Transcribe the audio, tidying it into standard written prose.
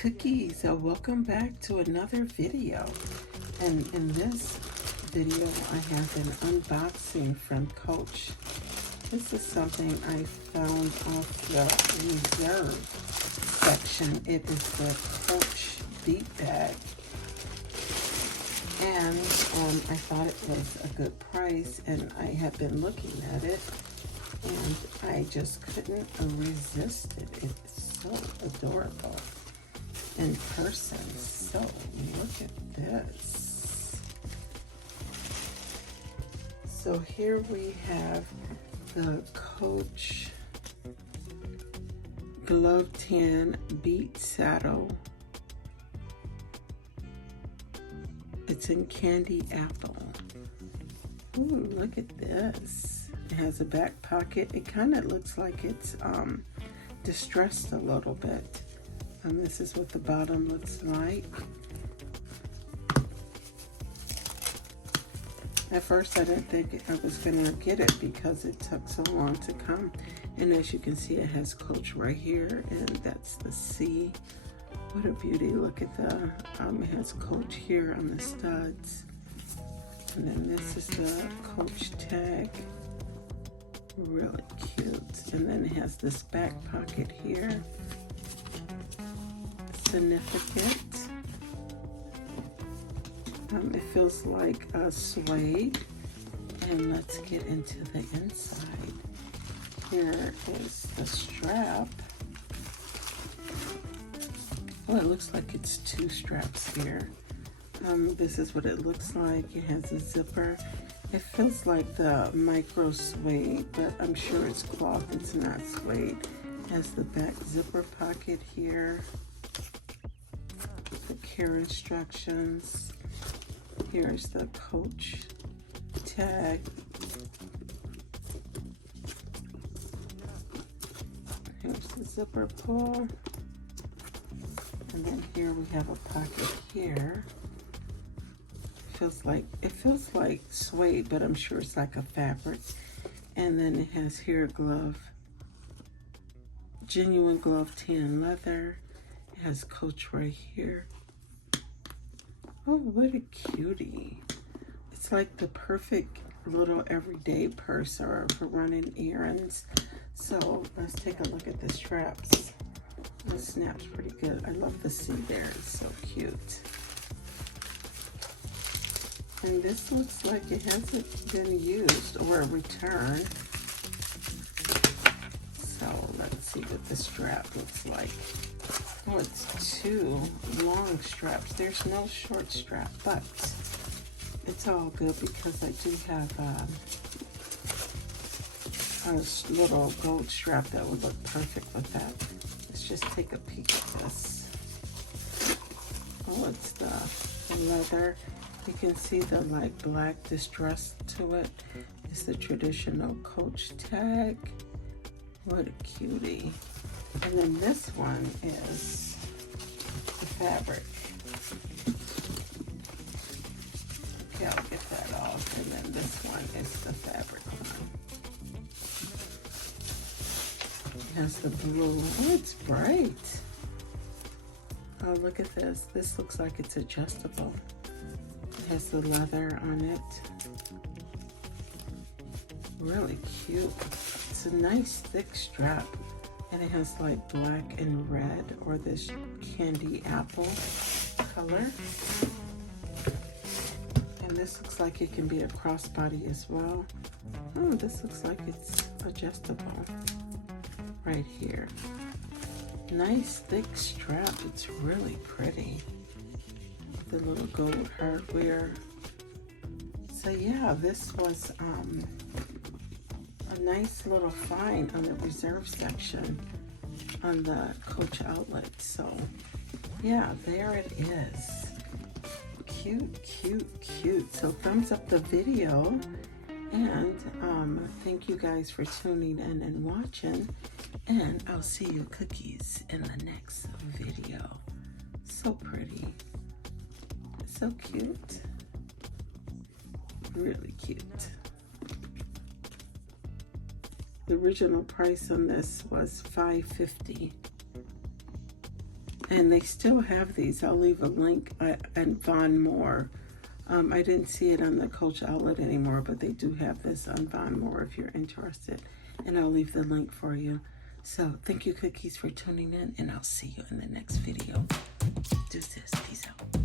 cookies, welcome back to another video. And in this video I have an unboxing from Coach. This is something I found off the reserve section. It is the Coach Beat Bag, and I thought it was a good price, and I have been looking at it and I just couldn't resist it. It's so adorable in person. So look at this. So here we have the Coach Glove Tan Beat Saddle. It's in candy apple. Ooh, look at this. It has a back pocket. It kind of looks like it's distressed a little bit. And this is what the bottom looks like. At first I didn't think I was gonna get it because it took so long to come. And as you can see, it has Coach right here, and that's the C. What a beauty. Look at the, it has Coach here on the studs. And then this is the Coach tag. Really cute. And then it has this back pocket here. Significant. It feels like a suede. And let's get into the inside. Here is the strap. Oh, it looks like it's two straps here. This is what it looks like. It has a zipper. It feels like the micro suede, but I'm sure it's cloth. It's not suede. It has the back zipper pocket here. The care instructions. Here's the Coach tag. Here's the zipper pull. And then here we have a pocket here. It feels like suede, but I'm sure it's like a fabric. And then it has here a glove. Genuine glove tan leather. It has Coach right here. Oh, what a cutie. It's like the perfect little everyday purse or for running errands. So let's take a look at the straps. It snaps pretty good. I love the C there. It's so cute. And this looks like it hasn't been used or returned. So let's see what the strap looks like. Oh, it's two long straps. There's no short strap, but it's all good because I do have a little gold strap that would look perfect with that. Let's just take a peek at this. Oh, it's the leather. You can see the like black distress to it. It's the traditional Coach tag. What a cutie. And then this one is the fabric. Okay, I'll get that off. And then this one is the fabric one. It has the blue. Oh, it's bright. Oh, look at this. This looks like it's adjustable. It has the leather on it. Really cute. It's a nice thick strap. And it has like black and red or this candy apple color. And this looks like it can be a crossbody as well. Oh, this looks like it's adjustable right here. Nice thick strap. It's really pretty. The little gold hardware. So yeah, this was a nice little find on the reserve section on the Coach outlet. So yeah, there it is. Cute, cute, cute. So thumbs up the video, and thank you guys for tuning in and watching, and I'll see you cookies in the next video. So pretty. So cute. Really cute. The original price on this was $5.50. And they still have these. I'll leave a link at Von Moore. I didn't see it on the Coach outlet anymore, but they do have this on Von Moore if you're interested. And I'll leave the link for you. So thank you, Cookies, for tuning in, and I'll see you in the next video. Deuces. Peace out.